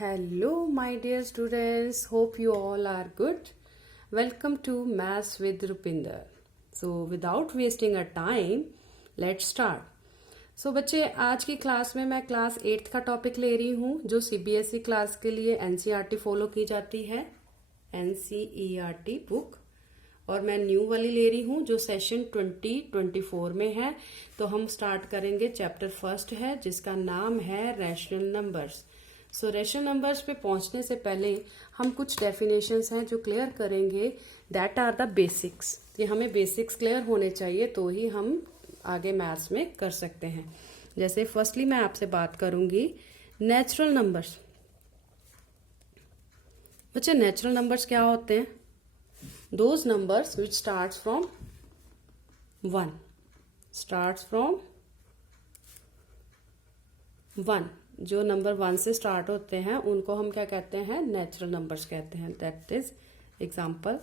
Hello, my dear students. Hope you all are good. Welcome to Maths with Rupinder. So, without wasting a time, let's start. So, बच्चे आज की class में मैं class 8th का topic ले रही हूँ जो CBSE क्लास के लिए NCERT फॉलो की जाती है, NCERT बुक, और मैं न्यू वाली ले रही हूँ जो सेशन 2024 में है। तो हम स्टार्ट करेंगे, चैप्टर फर्स्ट है जिसका नाम है रैशनल नंबर्स। सो रैशनल नंबर्स पे पहुंचने से पहले हम कुछ डेफिनेशंस हैं जो क्लियर करेंगे। That are the basics. ये हमें बेसिक्स क्लियर होने चाहिए तो ही हम आगे मैथ्स में कर सकते हैं। जैसे फर्स्टली मैं आपसे बात करूंगी नेचुरल नंबर्स। बच्चे नेचुरल नंबर्स क्या होते हैं? Those numbers which starts from 1, starts from 1। जो नंबर 1 से स्टार्ट होते हैं उनको हम क्या कहते हैं? नेचुरल नंबर्स कहते हैं। That is example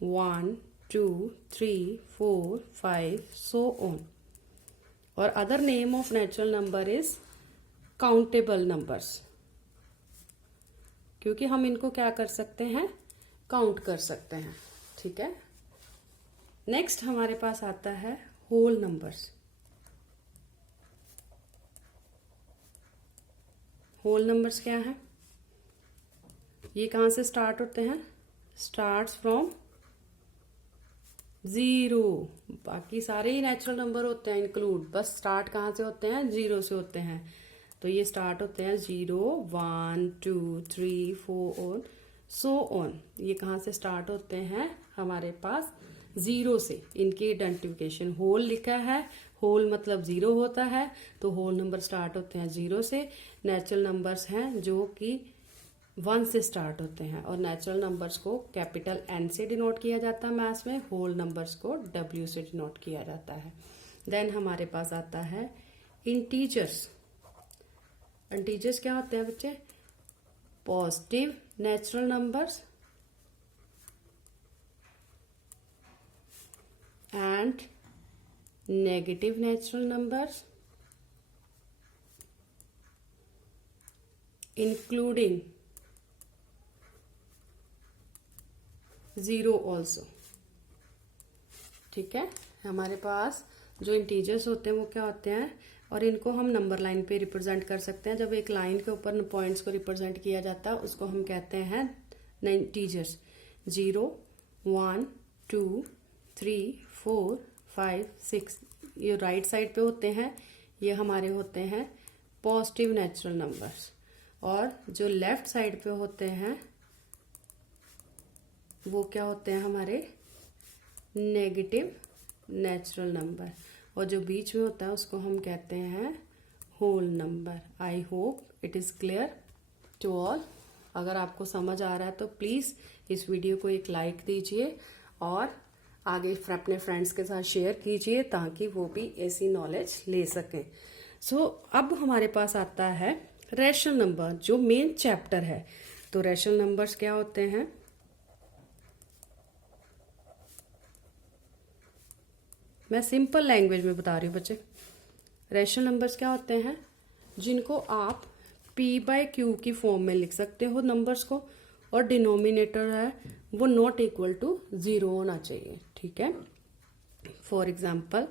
1, 2, 3, 4, 5 so on. और other name of natural number is countable numbers, क्योंकि हम इनको क्या कर सकते हैं? काउंट कर सकते हैं। ठीक है। नेक्स्ट हमारे पास आता है होल नंबर्स। होल नंबर्स क्या है? ये कहाँ से स्टार्ट होते हैं? Starts from 0। बाकी सारे ही नेचुरल नंबर होते हैं इंक्लूड, बस स्टार्ट कहाँ से होते हैं? 0 से होते हैं। तो ये स्टार्ट होते हैं 0, 1, 2, 3, 4 ऑन सो ऑन। ये कहाँ से स्टार्ट होते हैं? हमारे पास 0 से। इनकी आइडेंटिफिकेशन होल लिखा है, होल मतलब 0 होता है, तो होल नंबर स्टार्ट होते हैं 0 से। नेचुरल नंबर्स हैं जो कि 1 से स्टार्ट होते हैं, और नेचुरल नंबर्स को कैपिटल N से डिनोट किया जाता है मैथ्स में, होल नंबर्स को W से डिनोट किया जाता है। देन हमारे पास आता है इंटीजर्स। इंटीजर्स क्या होते हैं बच्चे? Positive natural numbers and negative natural numbers including 0 also। ठीक है। हमारे पास जो इंटीजर्स होते हैं वो क्या होते हैं, और इनको हम नंबर लाइन पे रिप्रेजेंट कर सकते हैं। जब एक लाइन के ऊपर पॉइंट्स को रिप्रेजेंट किया जाता है उसको हम कहते हैं इंटीजर्स। 0, 1, 2, 3, 4, 5, 6 ये राइट साइड पे होते हैं, ये हमारे होते हैं पॉजिटिव नेचुरल नंबर्स। और जो लेफ्ट साइड पे होते हैं वो क्या होते हैं? हमारे नेगेटिव नेचुरल नंबर। और जो बीच में होता है उसको हम कहते हैं whole number. I hope it is clear to all. अगर आपको समझ आ रहा है तो प्लीज इस वीडियो को एक लाइक दीजिए और आगे अपने फ्रेंड्स के साथ शेयर कीजिए ताकि वो भी ऐसी नॉलेज ले सकें। सो अब हमारे पास आता है रैशनल नंबर जो मेन चैप्टर है। तो रैशनल नंबर्स क्या होते हैं? मैं सिंपल लैंग्वेज में बता रही हूँ बच्चे। रैशनल नंबर्स क्या होते हैं? जिनको आप P/Q की फॉर्म में लिख सकते हो नंबर्स को, और डिनोमिनेटर है वो नॉट इक्वल टू 0 होना चाहिए। ठीक है। फॉर एग्जाम्पल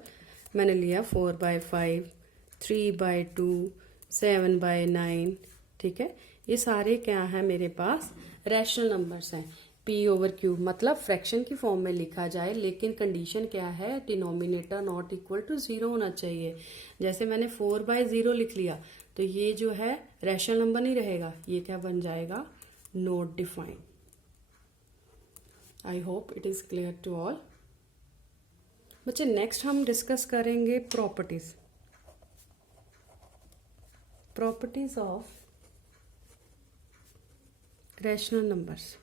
मैंने लिया 4/5, 3/2, 7/9। ठीक है। ये सारे क्या है मेरे पास? रैशनल नंबर्स हैं। P/Q मतलब फ्रैक्शन की फॉर्म में लिखा जाए, लेकिन कंडीशन क्या है? डिनोमिनेटर नॉट इक्वल टू 0 होना चाहिए। जैसे मैंने 4/0 लिख लिया तो ये जो है रैशनल नंबर नहीं रहेगा, ये क्या बन जाएगा? Not defined. I hope it is clear to all. बच्चे नेक्स्ट हम डिस्कस करेंगे properties. Properties of rational numbers.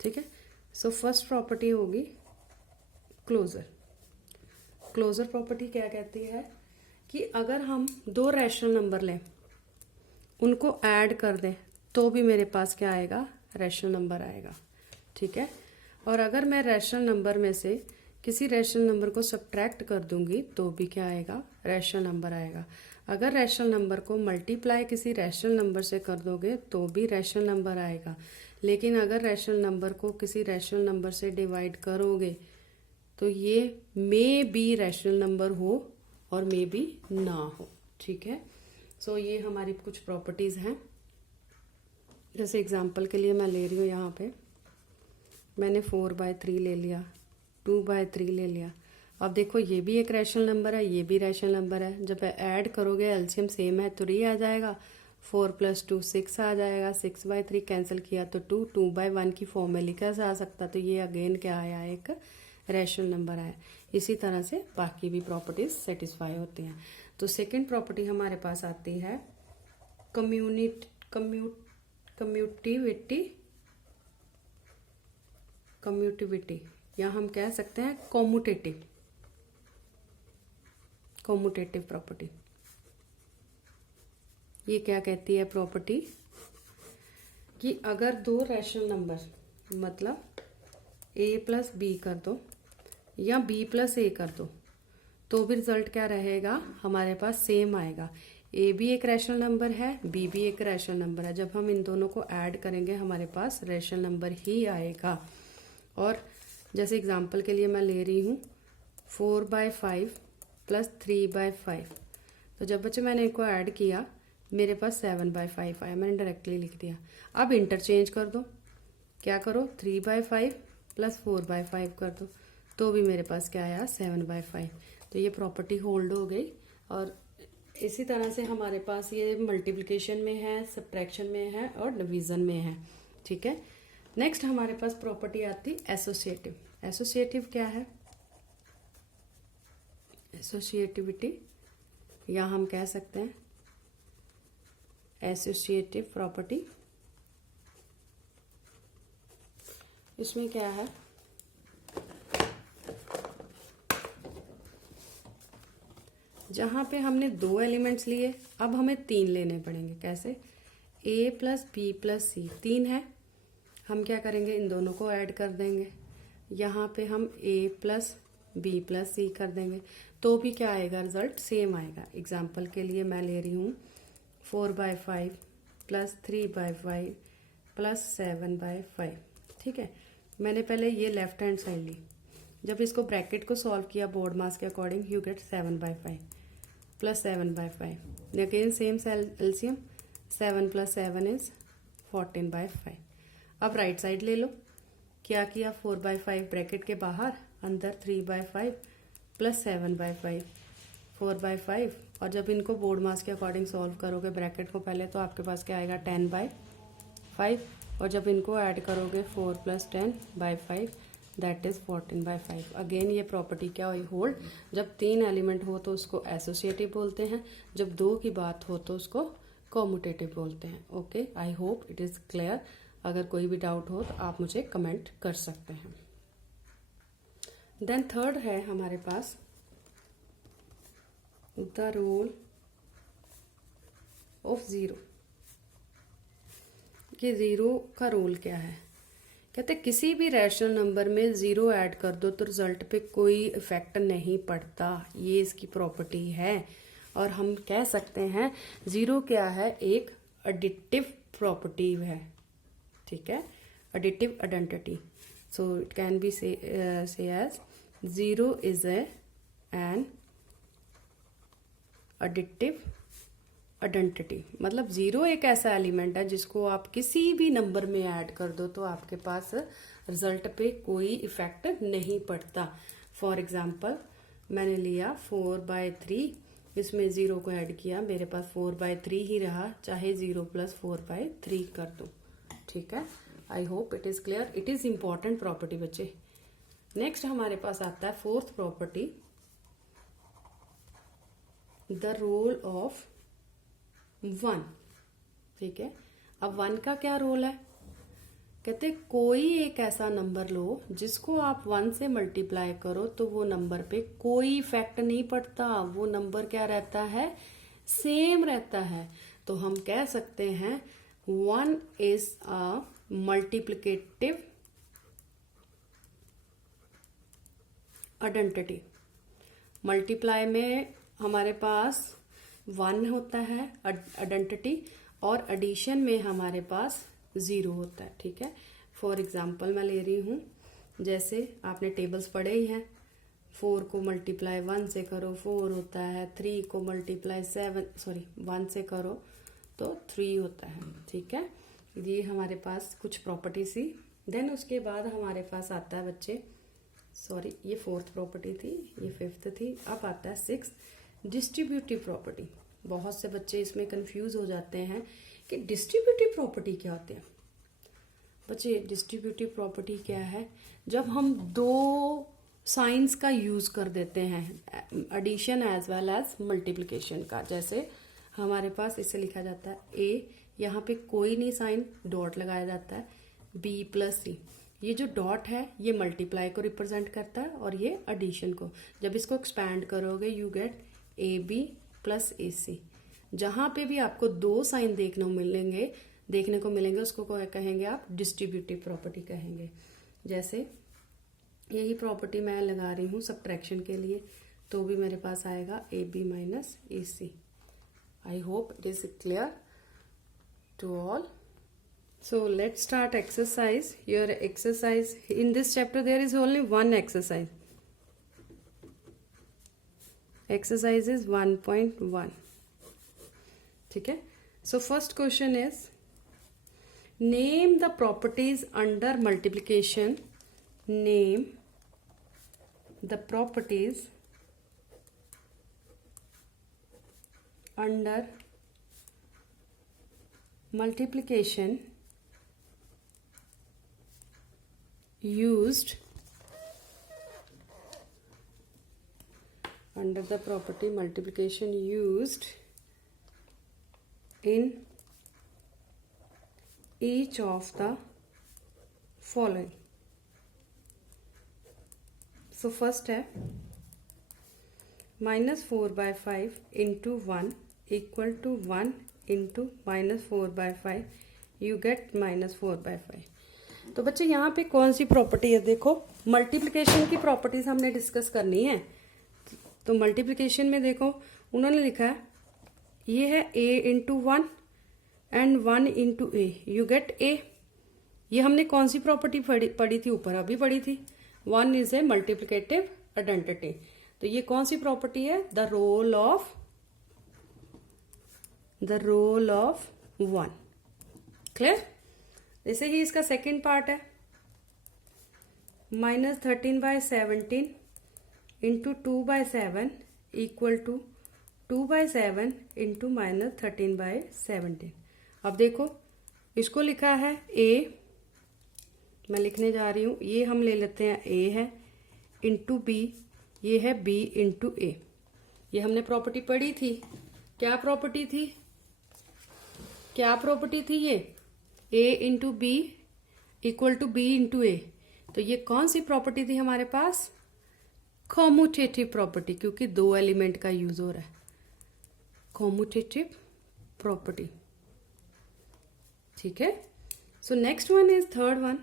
ठीक है। सो फर्स्ट प्रॉपर्टी होगी क्लोजर। क्लोजर प्रॉपर्टी क्या कहती है कि अगर हम 2 रैशनल नंबर लें, उनको ऐड कर दें तो भी मेरे पास क्या आएगा? रैशनल नंबर आएगा। ठीक है। और अगर मैं रैशनल नंबर में से किसी रैशनल नंबर को सब्ट्रैक्ट कर दूंगी तो भी क्या आएगा? रैशनल नंबर आएगा। अगर रैशनल नंबर को मल्टीप्लाई किसी रैशनल नंबर से कर दोगे तो भी रैशनल नंबर आएगा, लेकिन अगर रैशनल नंबर को किसी रैशनल नंबर से डिवाइड करोगे तो ये मे बी रैशनल नंबर हो और मे बी ना हो। ठीक है, सो ये हमारी कुछ प्रॉपर्टीज हैं। जैसे एग्जांपल के लिए मैं ले रही हूँ, यहाँ पे मैंने 4/3 ले लिया, 2/3 ले लिया। अब देखो ये भी एक रैशनल नंबर है, ये भी रैशनल नंबर है। जब ऐड करोगे एलसीएम सेम है तो 3 आ जाएगा, 4 + 2 6 आ जाएगा, 6/3 कैंसिल किया तो 2, 2/1 की फॉर्म में लिखा जा सकता, तो ये अगेन क्या आया, एक रैशनल नंबर आया। इसी तरह से बाकी भी प्रॉपर्टीज सेटिस्फाई होती हैं। तो सेकेंड प्रॉपर्टी हमारे पास आती है कम्यूटिविटी, या हम कह सकते हैं कॉम्यूटेटिव प्रॉपर्टी। ये क्या कहती है प्रॉपर्टी कि अगर दो रैशनल नंबर, मतलब a + b कर दो या b + a कर दो, तो भी रिजल्ट क्या रहेगा, हमारे पास सेम आएगा। a भी एक रैशनल नंबर है, b भी एक रैशनल नंबर है। जब हम इन दोनों को ऐड करेंगे हमारे पास रैशनल नंबर ही आएगा। और जैसे एग्जांपल के लिए मैं ले रही हूँ 4/5 + 3/5, तो जब बच्चे मैंने इनको ऐड किया मेरे पास 7/5 आया, मैंने डायरेक्टली लिख दिया। अब इंटरचेंज कर दो, क्या करो 3/5 + 4/5 कर दो, तो भी मेरे पास क्या आया 7/5। तो ये प्रॉपर्टी होल्ड हो गई। और इसी तरह से हमारे पास ये मल्टीप्लिकेशन में है, सब्ट्रैक्शन में है और डिवीजन में है। ठीक है, नेक्स्ट हमारे पास प्रॉपर्टी आती एसोसिएटिव। एसोसिएटिव क्या है, एसोसिएटिविटी, या हम कह सकते हैं एसोसिएटिव प्रॉपर्टी। इसमें क्या है, जहां पे हमने 2 एलिमेंट्स लिए, अब हमें 3 लेने पड़ेंगे। कैसे, a + b + c 3 है, हम क्या करेंगे, इन दोनों को ऐड कर देंगे। यहाँ पे हम a + b + c कर देंगे, तो भी क्या आएगा, रिजल्ट सेम आएगा। एग्जाम्पल के लिए मैं ले रही हूँ 4/5 + 3/5 + 7/5। ठीक है, मैंने पहले ये लेफ्ट हैंड साइड ली। जब इसको ब्रैकेट को सॉल्व किया बोर्ड मास के according, you get 7/5 + 7/5। Again same LCM, 7 + 7 = 14/5। अब राइट साइड ले लो, क्या किया, 4/5 ब्रैकेट के बाहर, अंदर 3/5 + 7/5, 4/5। और जब इनको बोर्ड मास के अकॉर्डिंग सॉल्व करोगे ब्रैकेट को पहले, तो आपके पास क्या आएगा 10/5, और जब इनको ऐड करोगे 4 + 10/5 दैट इज 14/5। अगेन ये प्रॉपर्टी क्या हुई, होल्ड। जब 3 एलिमेंट हो तो उसको एसोसिएटिव बोलते हैं, जब 2 की बात हो तो उसको कॉम्यूटेटिव बोलते हैं। Okay, I hope it is clear. अगर कोई भी डाउट हो तो आप मुझे कमेंट कर सकते हैं। देन थर्ड है हमारे पास द रोल ऑफ जीरो। कि जीरो का रोल क्या है, कहते किसी भी रैशनल नंबर में जीरो ऐड कर दो तो रिजल्ट पे कोई इफेक्ट नहीं पड़ता, ये इसकी प्रॉपर्टी है। और हम कह सकते हैं जीरो क्या है, एक एडिटिव प्रॉपर्टी है। ठीक है, additive identity. So it can be say as zero is an additive identity. मतलब जीरो एक ऐसा एलिमेंट है जिसको आप किसी भी नंबर में ऐड कर दो तो आपके पास रिजल्ट पे कोई इफेक्ट नहीं पड़ता। फॉर एग्जाम्पल मैंने लिया 4/3, इसमें जीरो को ऐड किया, मेरे पास 4/3 ही रहा, चाहे 0 + 4/3 कर दो। ठीक है, I hope it is clear. It is important property बच्चे। नेक्स्ट हमारे पास आता है fourth property, the role of 1। ठीक है, अब 1 का क्या रोल है, कहते कोई एक ऐसा नंबर लो जिसको आप 1 से मल्टीप्लाई करो तो वो नंबर पे कोई इफेक्ट नहीं पड़ता, वो नंबर क्या रहता है, सेम रहता है। तो हम कह सकते हैं 1 is a multiplicative identity. Multiply में हमारे पास 1 होता है आइडेंटिटी, और एडिशन में हमारे पास 0 होता है। ठीक है, फॉर एग्जाम्पल मैं ले रही हूँ, जैसे आपने टेबल्स पढ़े ही हैं, 4 को मल्टीप्लाई 1 से करो 4 होता है, 3 को मल्टीप्लाई 1 से करो तो 3 होता है। ठीक है, ये हमारे पास कुछ प्रॉपर्टी थी। देन उसके बाद हमारे पास आता है बच्चे, ये 4th प्रॉपर्टी थी, ये 5th थी, अब आता है 6th डिस्ट्रीब्यूटिव प्रॉपर्टी। बहुत से बच्चे इसमें कंफ्यूज हो जाते हैं कि डिस्ट्रीब्यूटिव प्रॉपर्टी क्या होती है। बच्चे डिस्ट्रीब्यूटिव प्रॉपर्टी क्या है, जब हम दो साइंस का यूज कर देते हैं, addition as well as multiplication का। जैसे हमारे पास इसे लिखा जाता है ए, यहाँ पे कोई नहीं साइन, डॉट लगाया जाता है, बी प्लस सी। ये जो डॉट है ये मल्टीप्लाई को रिप्रेजेंट करता है और ये एडिशन को। जब इसको एक्सपैंड करोगे you get A B plus A C. जहां पे भी आपको दो साइन देखने को मिलेंगे उसको कहेंगे आप डिस्ट्रीब्यूटिव प्रॉपर्टी कहेंगे। जैसे यही प्रॉपर्टी मैं लगा रही हूँ सब्ट्रैक्शन के लिए, तो भी मेरे पास आएगा A B minus A C. I hope it is clear to all. So let's start exercise. Your exercise in this chapter there is only one exercise. Exercise is 1.1. ठीक है. So first question is name the properties under multiplication. Name the properties under multiplication used under the property multiplication used in each of the following. So first है -4/5 into 1 equal to 1 into -4/5, you get -4/5. तो बच्चे यहाँ पे कौन सी property है, देखो multiplication की properties हमने डिस्कस करनी है। तो मल्टीप्लिकेशन में देखो उन्होंने लिखा है ये है a into 1 and 1 into A, you get a। ये हमने कौन सी प्रॉपर्टी पढ़ी थी, ऊपर अभी पढ़ी थी, 1 इज ए मल्टीप्लिकेटिव आइडेंटिटी। तो ये कौन सी प्रॉपर्टी है, द रोल ऑफ 1। क्लियर। जैसे ही इसका सेकेंड पार्ट है -13/17 इंटू 2/7 इक्वल टू 2/7 इंटू -13/17। अब देखो इसको लिखा है a, मैं लिखने जा रही हूं, ये हम ले लेते हैं a है इंटू b, ये है b इंटू a। ये हमने प्रॉपर्टी पढ़ी थी, क्या प्रॉपर्टी थी ये a into B equal to B into A. तो ये कौन सी प्रॉपर्टी थी हमारे पास, कॉम्यूटेटिव प्रॉपर्टी, क्योंकि दो एलिमेंट का यूज हो रहा है, कॉम्यूटेटिव प्रॉपर्टी। ठीक है। So next one is third one,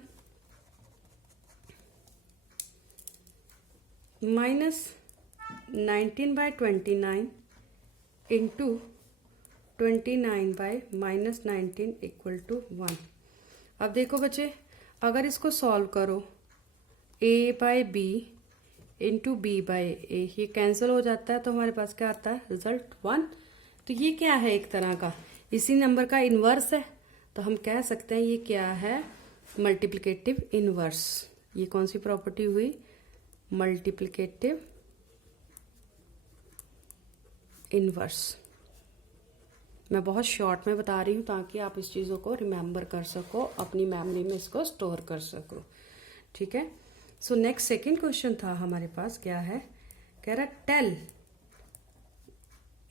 -19/29 into 29/-19 equal to 1। अब देखो बच्चे अगर इसको सॉल्व करो a/b इंटू b/a, ये कैंसिल हो जाता है तो हमारे पास क्या आता है, रिजल्ट 1। तो ये क्या है, एक तरह का इसी नंबर का इन्वर्स है, तो हम कह सकते हैं ये क्या है, मल्टीप्लिकेटिव इन्वर्स। ये कौन सी प्रॉपर्टी हुई, मल्टीप्लिकेटिव इन्वर्स। मैं बहुत शॉर्ट में बता रही हूँ ताकि आप इस चीज़ों को रिमेम्बर कर सको, अपनी मेमोरी में इसको स्टोर कर सको। ठीक है। सो नेक्स्ट सेकंड क्वेश्चन था हमारे पास, क्या है, कह रहा tell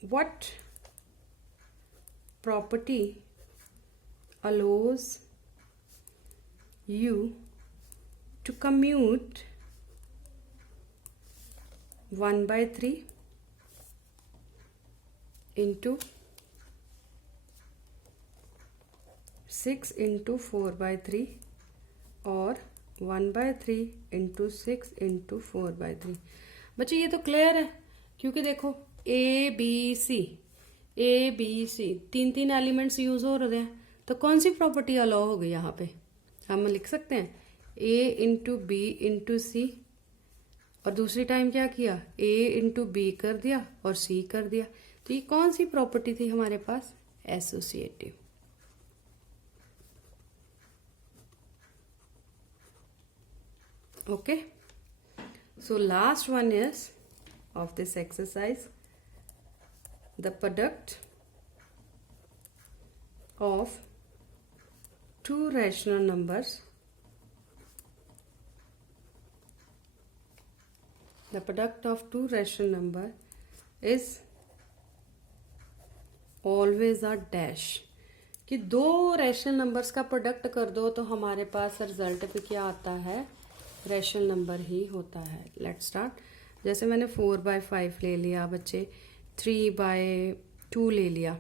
what property allows you to commute 1/3 into 6 into 4/3 और 1/3 इंटू 6 इंटू 4/3। बच्चे ये तो क्लियर है, क्योंकि देखो A B C A B C, तीन तीन एलिमेंट्स यूज हो रहे हैं, तो कौन सी प्रॉपर्टी अलाउ हो गई यहाँ पे? हम लिख सकते हैं ए इंटू बी इंटू सी, और दूसरी टाइम क्या किया, ए इंटू बी कर दिया और सी कर दिया। तो ये कौन सी प्रॉपर्टी थी हमारे पास? Associative. Okay, so last one is of this exercise, the product of two rational numbers, the product of two rational number is always a dash। कि दो रैशनल नंबर्स का प्रोडक्ट कर दो तो हमारे पास रिजल्ट पे क्या आता है? रैशनल नंबर ही होता है। Let's start. जैसे मैंने 4/5 ले लिया बच्चे, 3/2 ले लिया।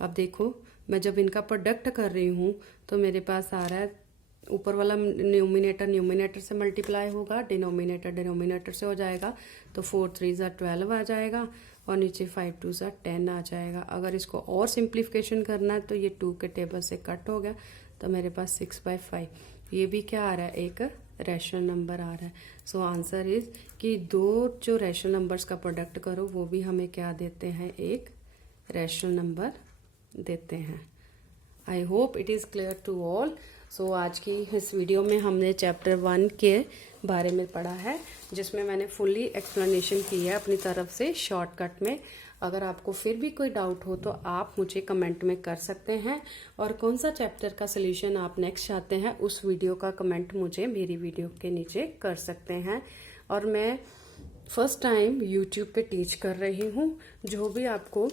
अब देखो, मैं जब इनका प्रोडक्ट कर रही हूँ तो मेरे पास आ रहा है, ऊपर वाला न्यूमिनेटर से मल्टीप्लाई होगा, डिनोमिनेटर से हो जाएगा, तो 4 3 12 आ जाएगा, और नीचे 5 2 10 आ जाएगा। अगर इसको और सिंप्लीफिकेशन करना है तो ये 2 के टेबल से कट हो गया, तो मेरे पास 6/5। ये भी क्या आ रहा है? एक रैशनल नंबर आ रहा है। सो आंसर इज कि दो जो रैशनल नंबर्स का प्रोडक्ट करो वो भी हमें क्या देते हैं? एक रैशनल नंबर देते हैं। I hope it is clear to all. So आज की इस वीडियो में हमने चैप्टर 1 के बारे में पढ़ा है, जिसमें मैंने फुल्ली एक्सप्लेनेशन की है अपनी तरफ से शॉर्टकट में। अगर आपको फिर भी कोई डाउट हो तो आप मुझे कमेंट में कर सकते हैं, और कौन सा चैप्टर का सलूशन आप नेक्स्ट चाहते हैं उस वीडियो का कमेंट मुझे मेरी वीडियो के नीचे कर सकते हैं। और मैं फर्स्ट टाइम यूट्यूब पे टीच कर रही हूँ। जो भी आपको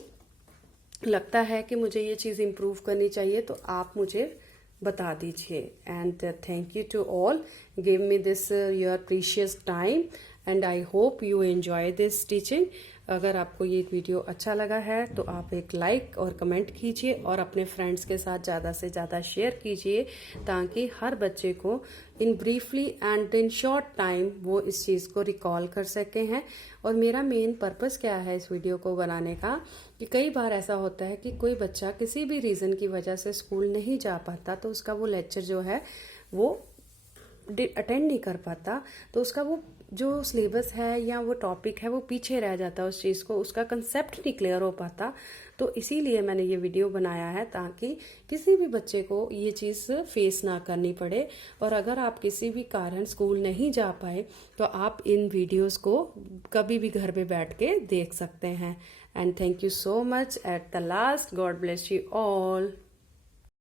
लगता है कि मुझे ये चीज़ इम्प्रूव करनी चाहिए तो आप मुझे बता दीजिए। And thank you to all, give me this your precious time, and I hope you enjoy this teaching. अगर आपको ये वीडियो अच्छा लगा है तो आप एक लाइक और कमेंट कीजिए, और अपने फ्रेंड्स के साथ ज़्यादा से ज़्यादा शेयर कीजिए, ताकि हर बच्चे को in briefly and in short time वो इस चीज़ को रिकॉल कर सके हैं। और मेरा मेन पर्पस क्या है इस वीडियो को बनाने का, कि कई बार ऐसा होता है कि कोई बच्चा किसी भी रीज़न की वजह से स्कूल नहीं जा पाता, तो उसका वो लेक्चर जो है वो अटेंड नहीं कर पाता, तो उसका वो जो सिलेबस है या वो टॉपिक है वो पीछे रह जाता है, उस चीज़ को उसका कंसेप्ट नहीं क्लियर हो पाता। तो इसीलिए मैंने ये वीडियो बनाया है, ताकि किसी भी बच्चे को ये चीज़ फेस ना करनी पड़े। और अगर आप किसी भी कारण स्कूल नहीं जा पाए तो आप इन वीडियोस को कभी भी घर पे बैठ के देख सकते हैं। And thank you so much at the last. God bless you all.